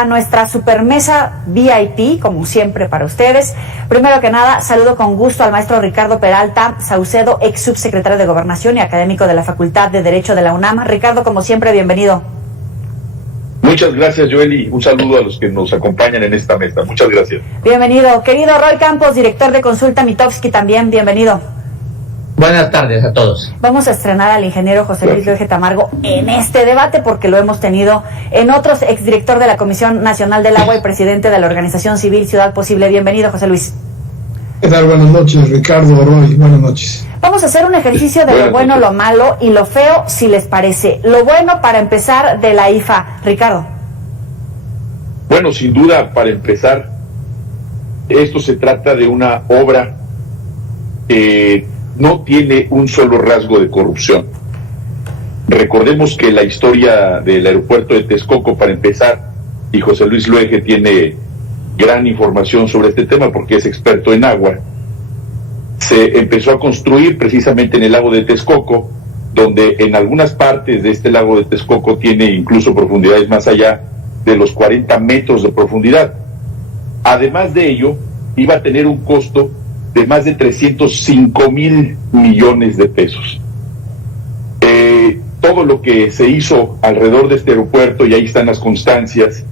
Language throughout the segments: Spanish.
a nuestra supermesa VIP, como siempre para ustedes. Primero que nada, saludo con gusto al maestro Ricardo Peralta Saucedo, ex subsecretario de Gobernación y académico de la Facultad de Derecho de la UNAM. Ricardo, como siempre, bienvenido. Muchas gracias, Joely. Un saludo a los que nos acompañan en esta mesa. Muchas gracias. Bienvenido. Querido Roy Campos, director de Consulta Mitofsky, también bienvenido. Buenas tardes a todos. Vamos a estrenar al ingeniero José Luis Loeje Tamargo en este debate porque lo hemos tenido en otros, exdirector de la Comisión Nacional del Agua y presidente de la Organización Civil Ciudad Posible. Bienvenido, José Luis. ¿Qué tal? Buenas noches, Ricardo, Roy. Buenas noches. Vamos a hacer un ejercicio de lo bueno, lo malo y lo feo, si les parece. Lo bueno, para empezar, de la IFA. Ricardo. Bueno, sin duda, para empezar, esto se trata de una obra que no tiene un solo rasgo de corrupción. Recordemos que la historia del aeropuerto de Texcoco, para empezar, y José Luis Loeje tiene gran información sobre este tema porque es experto en agua, se empezó a construir precisamente en el lago de Texcoco, donde en algunas partes de este lago de Texcoco tiene incluso profundidades más allá de los 40 metros de profundidad. Además de ello, iba a tener un costo de más de 305 mil millones de pesos. Todo lo que se hizo alrededor de este aeropuerto, y ahí están las constancias,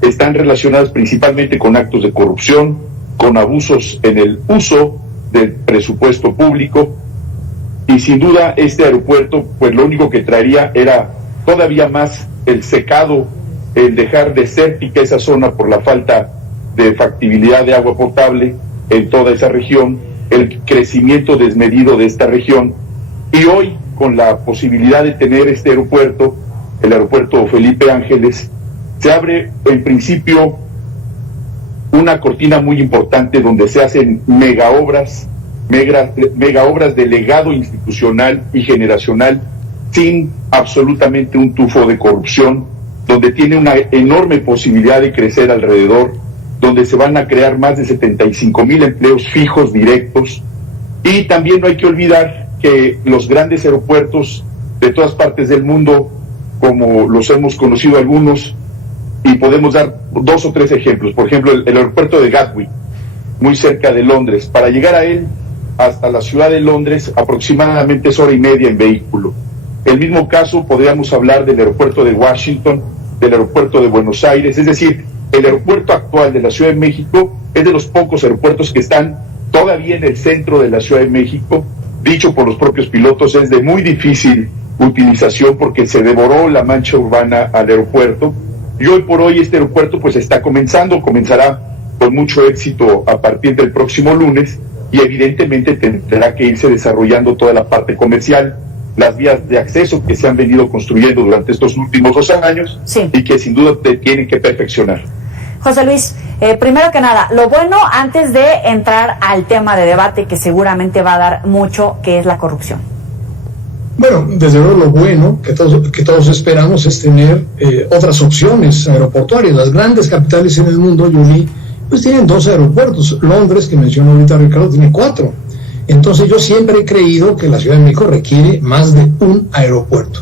están relacionadas principalmente con actos de corrupción, con abusos en el uso del presupuesto público, y sin duda este aeropuerto, pues lo único que traería era todavía más el secado, el dejar desértica esa zona por la falta de factibilidad de agua potable en toda esa región, el crecimiento desmedido de esta región, y hoy con la posibilidad de tener este aeropuerto, el aeropuerto Felipe Ángeles, se abre en principio una cortina muy importante donde se hacen mega obras de legado institucional y generacional sin absolutamente un tufo de corrupción, donde tiene una enorme posibilidad de crecer alrededor, donde se van a crear más de 75 mil empleos fijos directos. Y también no hay que olvidar que los grandes aeropuertos de todas partes del mundo, como los hemos conocido algunos, y podemos dar 2 o 3 ejemplos. Por ejemplo, el aeropuerto de Gatwick, muy cerca de Londres. Para llegar a él, hasta la ciudad de Londres, aproximadamente es 1 hora y media en vehículo. El mismo caso podríamos hablar del aeropuerto de Washington, del aeropuerto de Buenos Aires. Es decir, el aeropuerto actual de la Ciudad de México es de los pocos aeropuertos que están todavía en el centro de la Ciudad de México. Dicho por los propios pilotos, es de muy difícil utilización porque se devoró la mancha urbana al aeropuerto, y hoy por hoy este aeropuerto pues comenzará con mucho éxito a partir del próximo lunes, y evidentemente tendrá que irse desarrollando toda la parte comercial, las vías de acceso que se han venido construyendo durante estos últimos 2 años, sí, y que sin duda tienen que perfeccionar. José Luis, primero que nada, lo bueno antes de entrar al tema de debate que seguramente va a dar mucho, que es la corrupción. Bueno, desde luego lo bueno que todos esperamos es tener otras opciones aeroportuarias. Las grandes capitales en el mundo, Yuli, pues tienen 2 aeropuertos. Londres, que mencionó ahorita Ricardo, tiene 4. Entonces yo siempre he creído que la Ciudad de México requiere más de un aeropuerto.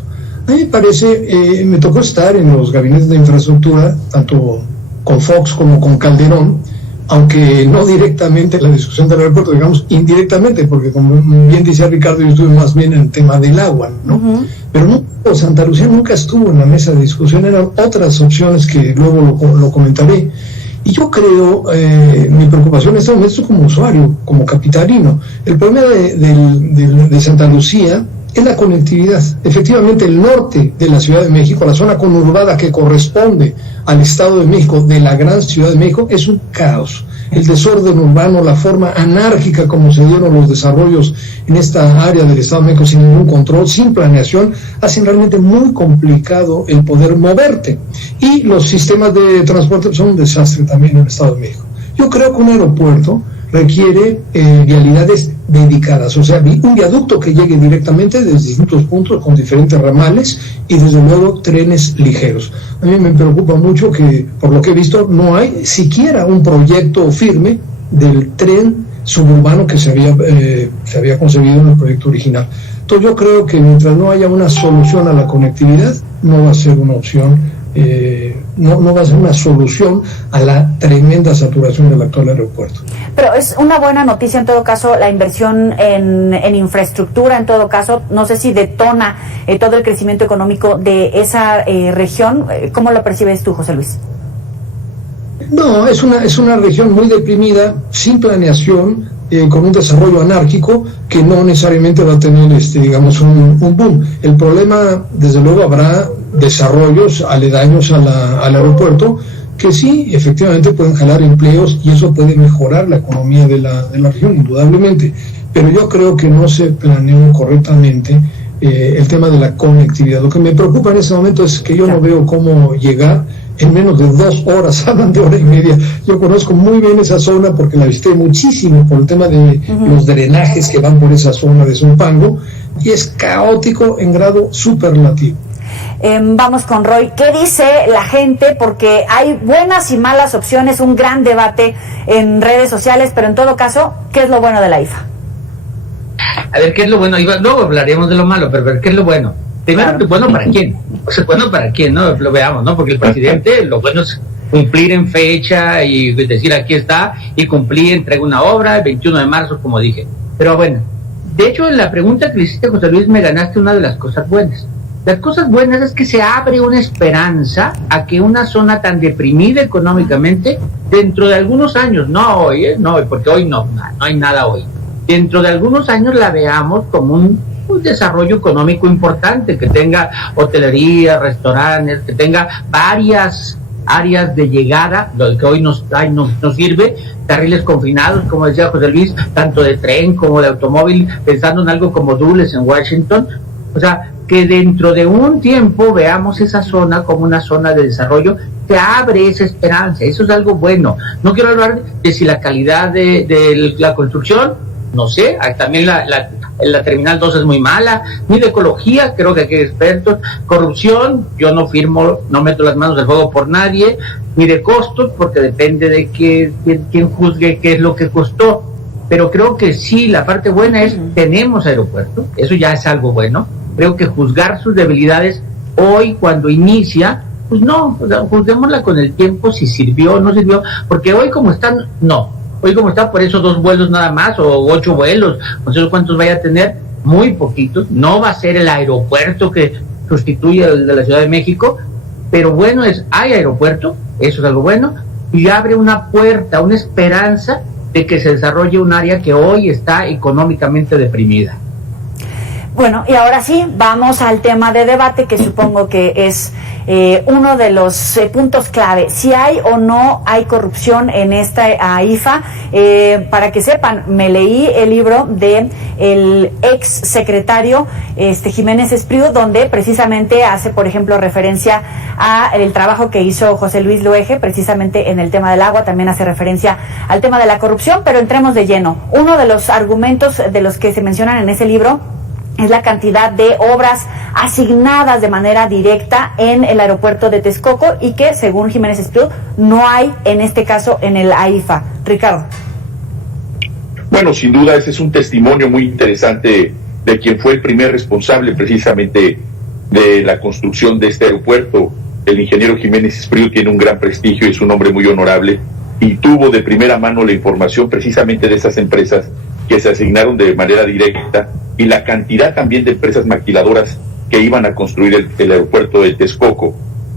A mí me parece, me tocó estar en los gabinetes de infraestructura, tanto con Fox como con Calderón, aunque no directamente en la discusión del aeropuerto, digamos indirectamente, porque como bien decía Ricardo, yo estuve más bien en el tema del agua, ¿no? Uh-huh. Pero no, Santa Lucía nunca estuvo en la mesa de discusión, eran otras opciones que luego lo comentaré. Y yo creo, mi preocupación en este momento como usuario, como capitalino, el problema de Santa Lucía es la conectividad. Efectivamente, el norte de la Ciudad de México, la zona conurbada que corresponde al Estado de México, de la gran Ciudad de México, es un caos. El desorden urbano, la forma anárquica como se dieron los desarrollos en esta área del Estado de México sin ningún control, sin planeación, hacen realmente muy complicado el poder moverte. Y los sistemas de transporte son un desastre también en el Estado de México. Yo creo que un aeropuerto requiere vialidades dedicadas, o sea, un viaducto que llegue directamente desde distintos puntos con diferentes ramales y desde luego trenes ligeros. A mí me preocupa mucho que, por lo que he visto, no hay siquiera un proyecto firme del tren suburbano que se había concebido en el proyecto original. Entonces yo creo que mientras no haya una solución a la conectividad, no va a ser una opción no va a ser una solución a la tremenda saturación del actual aeropuerto. Pero es una buena noticia en todo caso la inversión en infraestructura, en todo caso, no sé si detona todo el crecimiento económico de esa región. ¿Cómo lo percibes tú, José Luis? No, es una región muy deprimida, sin planeación, con un desarrollo anárquico que no necesariamente va a tener, digamos, un boom. El problema, desde luego, habrá desarrollos aledaños al aeropuerto que sí, efectivamente pueden jalar empleos y eso puede mejorar la economía de la región, indudablemente. Pero yo creo que no se planeó correctamente el tema de la conectividad. Lo que me preocupa en este momento es que yo no veo cómo llegar en menos de 2 horas, hablan de hora y media. Yo conozco muy bien esa zona porque la visité muchísimo por el tema de los drenajes que van por esa zona de Zumpango, y es caótico en grado superlativo. Vamos con Roy. ¿Qué dice la gente? Porque hay buenas y malas opciones, un gran debate en redes sociales, pero en todo caso, ¿qué es lo bueno de la IFA? A ver, ¿qué es lo bueno? Luego hablaremos de lo malo, pero ¿qué es lo bueno? Primero, claro. ¿Bueno para quién? O sea, ¿bueno para quién? ¿No? Lo veamos, ¿no? Porque el presidente, lo bueno es cumplir en fecha y decir aquí está, y cumplir, entrega una obra el 21 de marzo, como dije. Pero bueno, de hecho, en la pregunta que le hiciste, José Luis, me ganaste una de las cosas buenas. Las cosas buenas es que se abre una esperanza a que una zona tan deprimida económicamente, dentro de algunos años, no hoy, porque hoy no hay nada hoy, dentro de algunos años la veamos como un desarrollo económico importante, que tenga hotelería, restaurantes, que tenga varias áreas de llegada, lo que hoy nos sirve, carriles confinados, como decía José Luis, tanto de tren como de automóvil, pensando en algo como Dulles en Washington. O sea, que dentro de un tiempo veamos esa zona como una zona de desarrollo, que abre esa esperanza. Eso es algo bueno. No quiero hablar de si la calidad de la construcción, no sé, también la Terminal 2 es muy mala, ni de ecología, creo que aquí hay expertos, corrupción, yo no firmo, no meto las manos al fuego por nadie, ni de costos, porque depende de quién juzgue qué es lo que costó, pero creo que sí, la parte buena es, tenemos aeropuerto, eso ya es algo bueno. Creo que juzgar sus debilidades hoy, cuando inicia, pues no, juzguémosla con el tiempo, si sirvió o no sirvió, porque hoy como están, no. Hoy como está, por eso 2 vuelos nada más, o 8 vuelos, no sé cuántos vaya a tener, muy poquitos. No va a ser el aeropuerto que sustituye al de la Ciudad de México, pero bueno, hay aeropuerto, eso es algo bueno, y abre una puerta, una esperanza de que se desarrolle un área que hoy está económicamente deprimida. Bueno, y ahora sí, vamos al tema de debate, que supongo que es uno de los puntos clave. Si hay o no hay corrupción en esta IFA, para que sepan, me leí el libro de el ex secretario Jiménez Espriu, donde precisamente hace, por ejemplo, referencia a el trabajo que hizo José Luis Loeje, precisamente en el tema del agua, también hace referencia al tema de la corrupción, pero entremos de lleno. Uno de los argumentos de los que se mencionan en ese libro es la cantidad de obras asignadas de manera directa en el aeropuerto de Texcoco y que, según Jiménez Espriu, no hay en este caso en el AIFA. Ricardo. Bueno, sin duda ese es un testimonio muy interesante de quien fue el primer responsable precisamente de la construcción de este aeropuerto. El ingeniero Jiménez Espriu tiene un gran prestigio y es un hombre muy honorable, y tuvo de primera mano la información precisamente de esas empresas que se asignaron de manera directa, y la cantidad también de empresas maquiladoras que iban a construir el aeropuerto de Texcoco.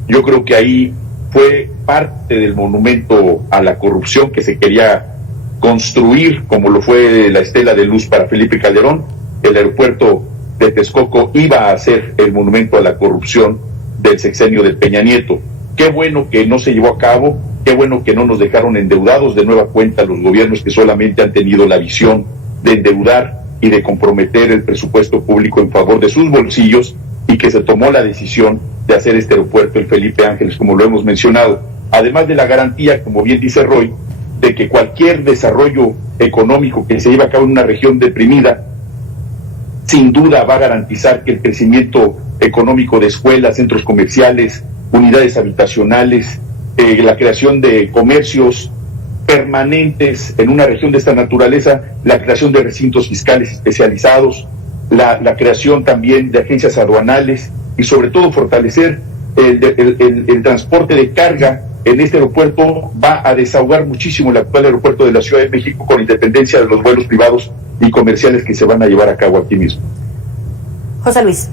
Yo creo que ahí fue parte del monumento a la corrupción que se quería construir, como lo fue la estela de luz para Felipe Calderón. El aeropuerto de Texcoco iba a ser el monumento a la corrupción del sexenio de Peña Nieto. Qué bueno que no se llevó a cabo, qué bueno que no nos dejaron endeudados de nueva cuenta los gobiernos que solamente han tenido la visión de endeudar y de comprometer el presupuesto público en favor de sus bolsillos, y que se tomó la decisión de hacer este aeropuerto, el Felipe Ángeles, como lo hemos mencionado, además de la garantía, como bien dice Roy, de que cualquier desarrollo económico que se lleve a cabo en una región deprimida, sin duda va a garantizar que el crecimiento económico de escuelas, centros comerciales, unidades habitacionales, la creación de comercios permanentes en una región de esta naturaleza, la creación de recintos fiscales especializados, la creación también de agencias aduanales, y sobre todo fortalecer el transporte de carga en este aeropuerto va a desahogar muchísimo el actual aeropuerto de la Ciudad de México, con independencia de los vuelos privados y comerciales que se van a llevar a cabo aquí mismo. José Luis.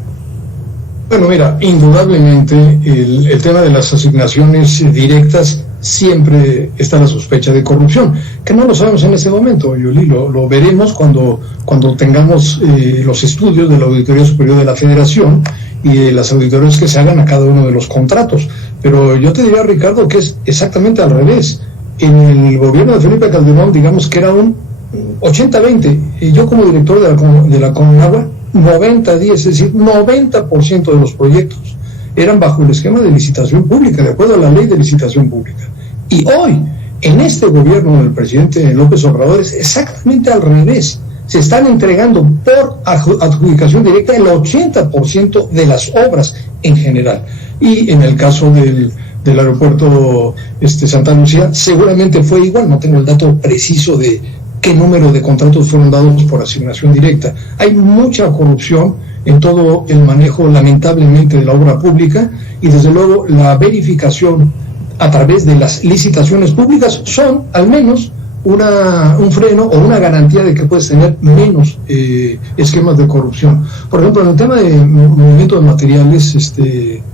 Bueno, mira, indudablemente el tema de las asignaciones directas siempre está la sospecha de corrupción, que no lo sabemos en este momento, Yuli, lo veremos cuando tengamos los estudios de la Auditoría Superior de la Federación y de las auditorías que se hagan a cada uno de los contratos. Pero yo te diría, Ricardo, que es exactamente al revés. En el gobierno de Felipe Calderón, digamos que era un 80-20, y yo como director de la Conagua, 90-10, es decir, 90% de los proyectos eran bajo el esquema de licitación pública, de acuerdo a la ley de licitación pública. Y hoy, en este gobierno del presidente López Obrador, es exactamente al revés. Se están entregando por adjudicación directa el 80% de las obras en general. Y en el caso del aeropuerto Santa Lucía, seguramente fue igual, no tengo el dato preciso de qué número de contratos fueron dados por asignación directa. Hay mucha corrupción en todo el manejo, lamentablemente, de la obra pública, y desde luego la verificación a través de las licitaciones públicas son al menos un freno o una garantía de que puedes tener menos esquemas de corrupción. Por ejemplo, en el tema de movimiento de materiales,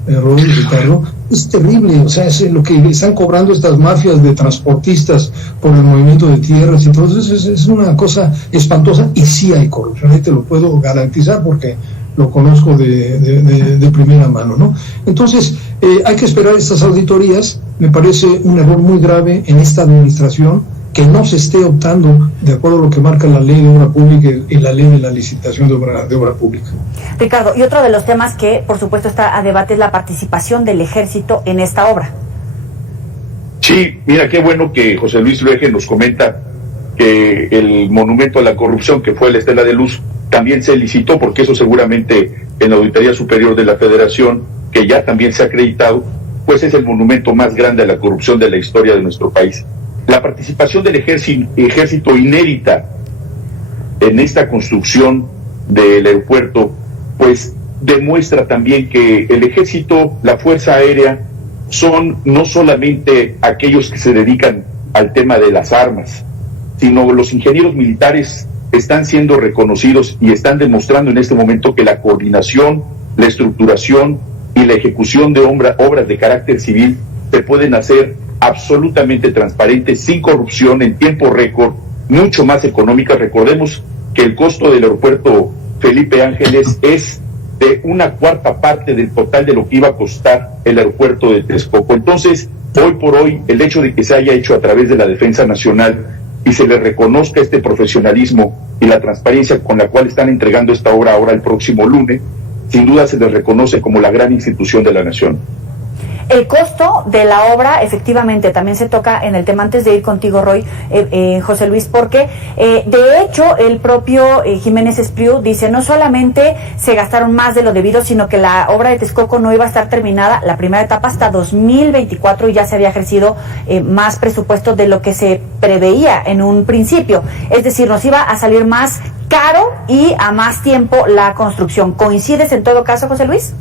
Rodrigo, Ricardo, es terrible. O sea, es lo que están cobrando estas mafias de transportistas por el movimiento de tierras y todo eso. Es una cosa espantosa, y sí hay corrupción, ahí te lo puedo garantizar porque lo conozco de primera mano, ¿no? Entonces, hay que esperar estas auditorías. Me parece un error muy grave en esta administración que no se esté optando de acuerdo a lo que marca la ley de obra pública y la ley de la licitación de obra pública. Ricardo, y otro de los temas que por supuesto está a debate es la participación del Ejército en esta obra. Sí, mira, qué bueno que José Luis Luege nos comenta que el monumento a la corrupción, que fue la Estela de Luz, también se licitó, porque eso seguramente en la Auditoría Superior de la Federación, que ya también se ha acreditado, pues es el monumento más grande a la corrupción de la historia de nuestro país. La participación del ejército inédita en esta construcción del aeropuerto, pues demuestra también que el ejército, la Fuerza Aérea, son no solamente aquellos que se dedican al tema de las armas, sino los ingenieros militares están siendo reconocidos y están demostrando en este momento que la coordinación, la estructuración y la ejecución de obras de carácter civil se pueden hacer absolutamente transparentes, sin corrupción, en tiempo récord, mucho más económicas. Recordemos que el costo del aeropuerto Felipe Ángeles es de 1/4 parte del total de lo que iba a costar el aeropuerto de Texcoco. Entonces, hoy por hoy, el hecho de que se haya hecho a través de la Defensa Nacional y se le reconozca este profesionalismo y la transparencia con la cual están entregando esta obra ahora el próximo lunes, sin duda se les reconoce como la gran institución de la nación. El costo de la obra, efectivamente, también se toca en el tema, antes de ir contigo, Roy, José Luis, porque de hecho el propio Jiménez Espriu dice, no solamente se gastaron más de lo debido, sino que la obra de Texcoco no iba a estar terminada, la primera etapa, hasta 2024, y ya se había ejercido más presupuesto de lo que se preveía en un principio. Es decir, nos iba a salir más caro y a más tiempo la construcción. ¿Coincides en todo caso, José Luis?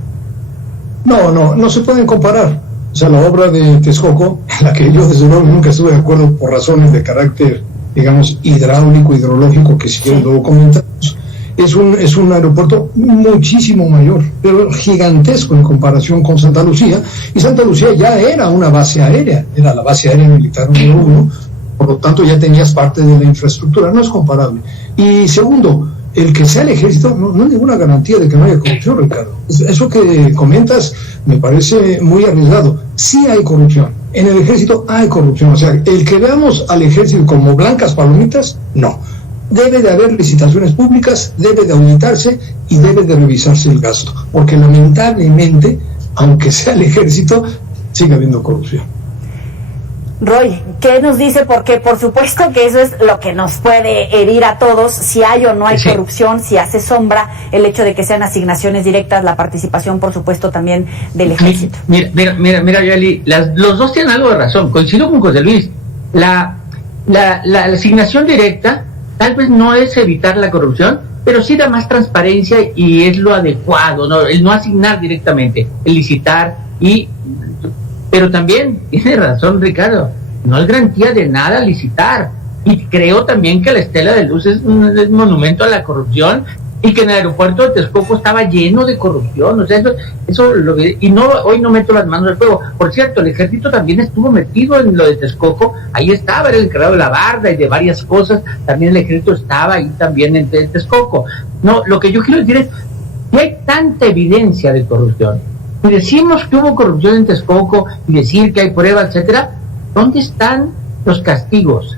No se pueden comparar. O sea, la obra de Texcoco, en la que yo desde luego nunca estuve de acuerdo por razones de carácter, digamos, hidráulico, hidrológico, que si quieren luego comentamos, es un aeropuerto muchísimo mayor, pero gigantesco en comparación con Santa Lucía, y Santa Lucía ya era una base aérea, era la base aérea militar número 1, por lo tanto ya tenías parte de la infraestructura, no es comparable. Y segundo, el que sea el ejército no es ninguna garantía de que no haya corrupción, Ricardo. Eso que comentas me parece muy arriesgado. Sí hay corrupción. En el ejército hay corrupción. O sea, el que veamos al ejército como blancas palomitas, no. Debe de haber licitaciones públicas, debe de auditarse y debe de revisarse el gasto. Porque lamentablemente, aunque sea el ejército, sigue habiendo corrupción. Roy, ¿qué nos dice? Porque por supuesto que eso es lo que nos puede herir a todos, si hay o no hay corrupción, si hace sombra el hecho de que sean asignaciones directas, la participación, por supuesto, también del ejército. Mira, Yali, los dos tienen algo de razón. Coincido con José Luis. La asignación directa tal vez no es evitar la corrupción, pero sí da más transparencia y es lo adecuado, ¿no? El no asignar directamente, el licitar, Pero también tiene razón Ricardo, no es garantía de nada licitar, y creo también que la Estela de Luz es un monumento a la corrupción, y que en el aeropuerto de Texcoco estaba lleno de corrupción. O sea, hoy no meto las manos al fuego. Por cierto, el ejército también estuvo metido en lo de Texcoco, ahí estaba, era el encargado de la barda y de varias cosas, también el ejército estaba ahí también en Texcoco. No, lo que yo quiero decir es que hay tanta evidencia de corrupción, y decimos que hubo corrupción en Texcoco, y decir que hay pruebas, etcétera. ¿Dónde están los castigos?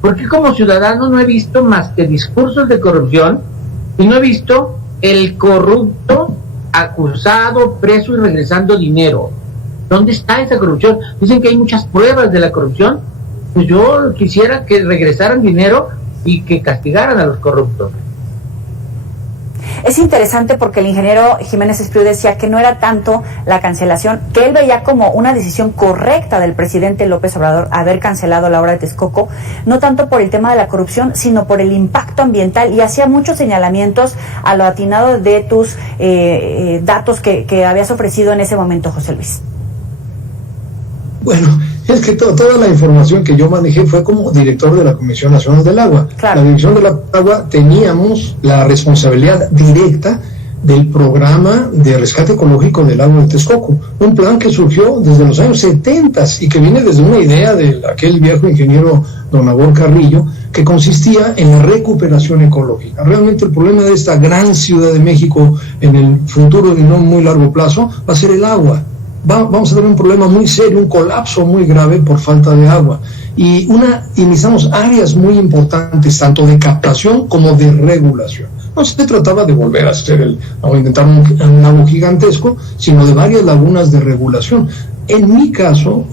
Porque como ciudadano no he visto más que discursos de corrupción, y no he visto el corrupto acusado, preso y regresando dinero. ¿Dónde está esa corrupción? Dicen que hay muchas pruebas de la corrupción. Pues yo quisiera que regresaran dinero y que castigaran a los corruptos. Es interesante porque el ingeniero Jiménez Espriu decía que no era tanto la cancelación, que él veía como una decisión correcta del presidente López Obrador haber cancelado la obra de Texcoco, no tanto por el tema de la corrupción, sino por el impacto ambiental, y hacía muchos señalamientos a lo atinado de tus datos que habías ofrecido en ese momento, José Luis. Bueno, es que toda la información que yo manejé fue como director de la Comisión Nacional del Agua. Claro. La Dirección del Agua teníamos la responsabilidad directa del programa de rescate ecológico del agua de Texcoco, un plan que surgió desde los años 70 y que viene desde una idea de aquel viejo ingeniero don Abor Carrillo, que consistía en la recuperación ecológica. Realmente el problema de esta gran Ciudad de México en el futuro y no muy largo plazo va a ser el agua. Vamos a tener un problema muy serio, un colapso muy grave por falta de agua. Y necesitamos áreas muy importantes, tanto de captación como de regulación. No se trataba de volver a hacer o intentar un lago gigantesco, sino de varias lagunas de regulación. En mi caso,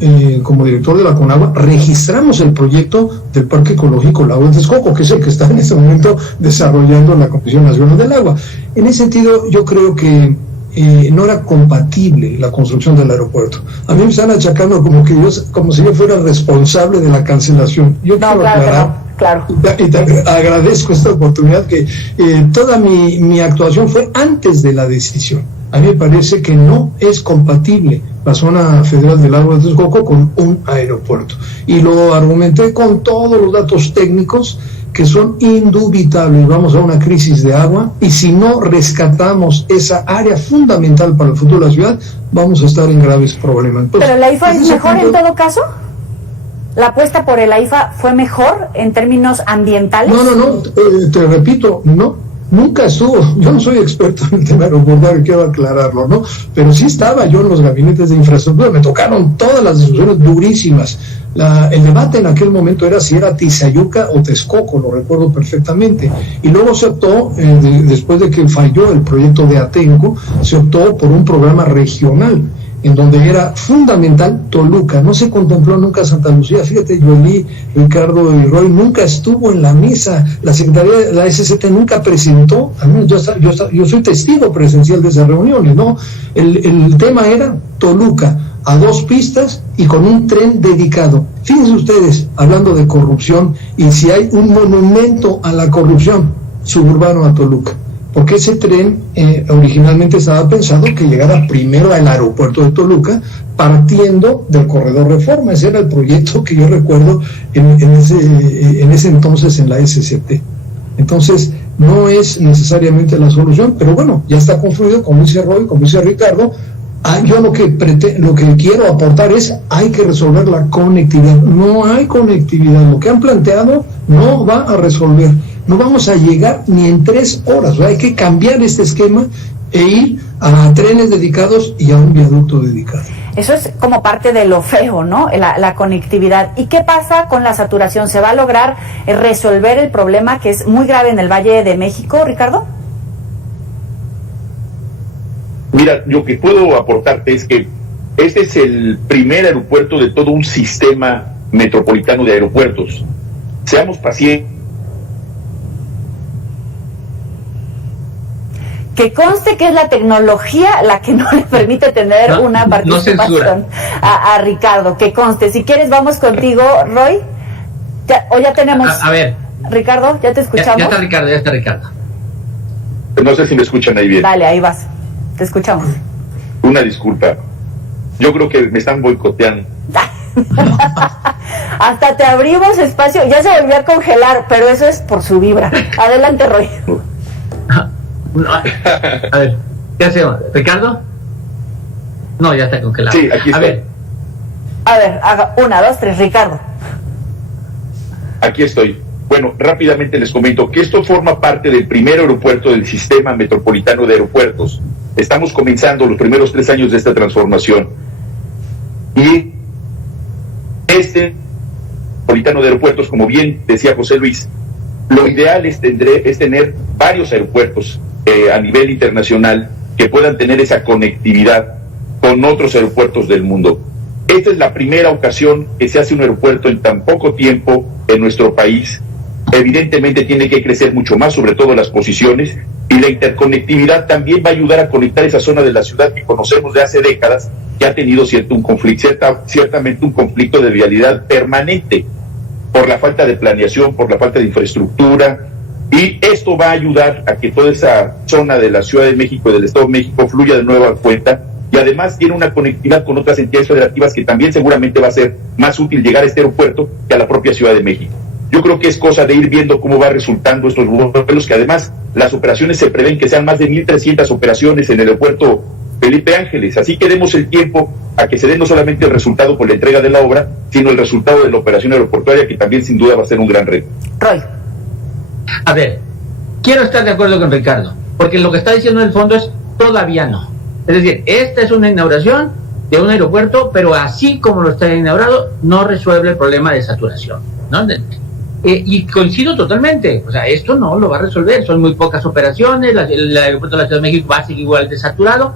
como director de la CONAGUA, registramos el proyecto del Parque Ecológico Lago de Texcoco, que es el que está en este momento desarrollando la Comisión Nacional del Agua. En ese sentido, yo creo que no era compatible la construcción del aeropuerto. A mí me están achacando como si yo fuera responsable de la cancelación. Yo quiero aclarar, claro. Y te agradezco esta oportunidad, que toda mi actuación fue antes de la decisión. A mí me parece que no es compatible la zona federal del lago de Texcoco con un aeropuerto. Y lo argumenté con todos los datos técnicos que son indubitables. Vamos a una crisis de agua, y si no rescatamos esa área fundamental para el futuro de la ciudad, vamos a estar en graves problemas. Entonces, ¿pero el AIFA es mejor en todo caso? ¿La apuesta por el AIFA fue mejor en términos ambientales? No, te repito, no. Nunca estuvo, yo no soy experto en el tema aeroportuario, quiero aclararlo, ¿no? Pero sí estaba yo en los gabinetes de infraestructura, me tocaron todas las discusiones durísimas. El debate en aquel momento era si era Tizayuca o Texcoco, lo recuerdo perfectamente. Y luego se optó, después de que falló el proyecto de Atenco, se optó por un programa regional, en donde era fundamental Toluca. No se contempló nunca Santa Lucía. Fíjate, Joely, Ricardo y Roy, nunca estuvo en la mesa. La Secretaría de la SCT nunca presentó, al menos yo soy testigo presencial de esas reuniones, ¿no? El tema era Toluca, a 2 pistas y con un tren dedicado. Fíjense ustedes, hablando de corrupción, y si hay un monumento a la corrupción suburbano a Toluca, porque ese tren originalmente estaba pensado que llegara primero al aeropuerto de Toluca, partiendo del corredor Reforma. Ese era el proyecto que yo recuerdo en ese entonces en la SCT. Entonces, no es necesariamente la solución, pero bueno, ya está confluido, como dice Roy, como dice Ricardo. Yo lo que quiero aportar es, hay que resolver la conectividad. No hay conectividad. Lo que han planteado no va a resolver. No vamos a llegar ni en 3 horas. Hay que cambiar este esquema e ir a trenes dedicados y a un viaducto dedicado. Eso es como parte de lo feo, ¿no? La conectividad. ¿Y qué pasa con la saturación? ¿Se va a lograr resolver el problema que es muy grave en el Valle de México, Ricardo? Mira, lo que puedo aportarte es que este es el primer aeropuerto de todo un sistema metropolitano de aeropuertos. Seamos pacientes. Que conste que es la tecnología la que no le permite tener una participación a Ricardo, que conste. Si quieres, vamos contigo, Roy. Ya tenemos... A ver. Ricardo, ¿ya te escuchamos? Ya está Ricardo. No sé si me escuchan ahí bien. Dale, ahí vas. Te escuchamos. Una disculpa. Yo creo que me están boicoteando. Hasta te abrimos espacio, ya se volvió a congelar, pero eso es por su vibra. Adelante, Roy. A ver, ¿qué hacemos? ¿Ricardo? No, ya está congelado. Sí, aquí estoy. A ver, haga 1, 2, 3, Ricardo. Aquí estoy. Bueno, rápidamente les comento que esto forma parte del primer aeropuerto del sistema metropolitano de aeropuertos. Estamos comenzando los primeros 3 años de esta transformación. Y este metropolitano de aeropuertos, como bien decía José Luis, lo ideal es tener varios aeropuertos a nivel internacional que puedan tener esa conectividad con otros aeropuertos del mundo. Esta es la primera ocasión que se hace un aeropuerto en tan poco tiempo en nuestro país. Evidentemente tiene que crecer mucho más, sobre todo las posiciones, y la interconectividad también va a ayudar a conectar esa zona de la ciudad que conocemos de hace décadas, que ha tenido ciertamente un conflicto de vialidad permanente por la falta de planeación, por la falta de infraestructura, y esto va a ayudar a que toda esa zona de la Ciudad de México y del Estado de México fluya de nueva cuenta, y además tiene una conectividad con otras entidades federativas que también seguramente va a ser más útil llegar a este aeropuerto que a la propia Ciudad de México. Yo creo que es cosa de ir viendo cómo va resultando estos vuelos, que además las operaciones se prevén que sean más de 1,300 operaciones en el aeropuerto Felipe Ángeles, así que demos el tiempo a que se dé no solamente el resultado por la entrega de la obra, sino el resultado de la operación aeroportuaria, que también sin duda va a ser un gran reto. Roy. A ver, quiero estar de acuerdo con Ricardo, porque lo que está diciendo en el fondo es todavía no. Es decir, esta es una inauguración de un aeropuerto, pero así como lo está inaugurado, no resuelve el problema de saturación, ¿no? Y coincido totalmente, o sea, esto no lo va a resolver, son muy pocas operaciones, el aeropuerto de la Ciudad de México va a seguir igual de saturado,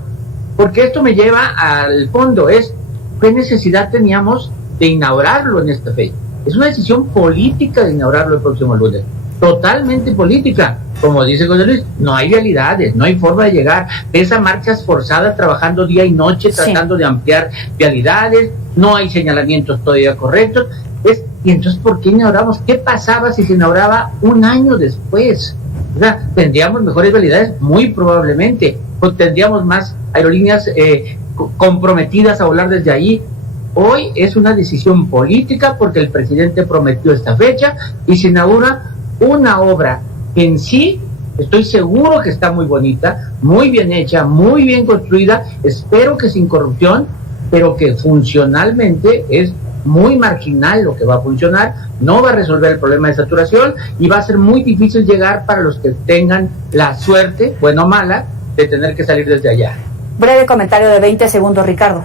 porque esto me lleva al fondo, es ¿qué necesidad teníamos de inaugurarlo en esta fecha? Es una decisión política de inaugurarlo el próximo lunes, totalmente política. Como dice José Luis, no hay vialidades, no hay forma de llegar, ves a marchas forzadas trabajando día y noche, tratando de ampliar vialidades, no hay señalamientos todavía correctos. Y entonces, ¿por qué inauguramos? ¿Qué pasaba si se inauguraba un año después? O sea, tendríamos mejores vialidades, muy probablemente, o tendríamos más aerolíneas comprometidas a volar desde ahí. Hoy es una decisión política porque el presidente prometió esta fecha y se inaugura una obra en sí. Estoy seguro que está muy bonita, muy bien hecha, muy bien construida, espero que sin corrupción, pero que funcionalmente es muy marginal lo que va a funcionar, no va a resolver el problema de saturación y va a ser muy difícil llegar para los que tengan la suerte, buena o mala, de tener que salir desde allá. Breve comentario de 20 segundos, Ricardo.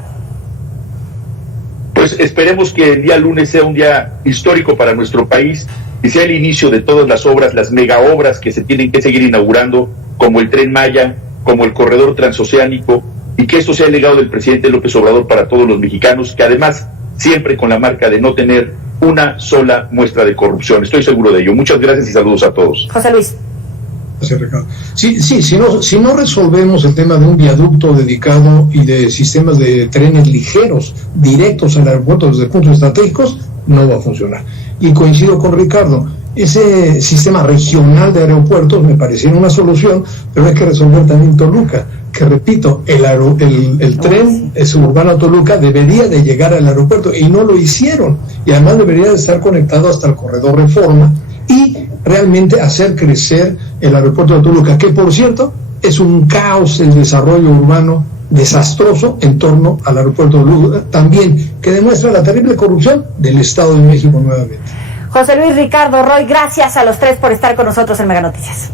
Pues esperemos que el día lunes sea un día histórico para nuestro país y sea el inicio de todas las obras, las mega obras que se tienen que seguir inaugurando, como el Tren Maya, como el corredor transoceánico, y que esto sea el legado del presidente López Obrador para todos los mexicanos, que además siempre con la marca de no tener una sola muestra de corrupción. Estoy seguro de ello. Muchas gracias y saludos a todos. José Luis. Gracias, Ricardo. Sí, si no resolvemos el tema de un viaducto dedicado y de sistemas de trenes ligeros directos al aeropuerto desde puntos estratégicos, no va a funcionar. Y coincido con Ricardo, ese sistema regional de aeropuertos me parecía una solución, pero hay que resolver también Toluca, que repito, el tren suburbano a Toluca debería de llegar al aeropuerto y no lo hicieron, y además debería de estar conectado hasta el corredor Reforma y realmente hacer crecer el aeropuerto de Toluca, que por cierto es un caos el desarrollo urbano desastroso en torno al aeropuerto de Toluca, también, que demuestra la terrible corrupción del Estado de México nuevamente. José Luis, Ricardo, Roy, gracias a los tres por estar con nosotros en Mega Noticias.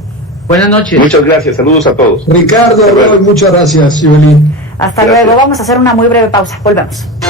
Buenas noches. Muchas gracias, saludos a todos. Ricardo, Roy, muchas gracias, Yoli. Hasta luego, vamos a hacer una muy breve pausa, volvemos.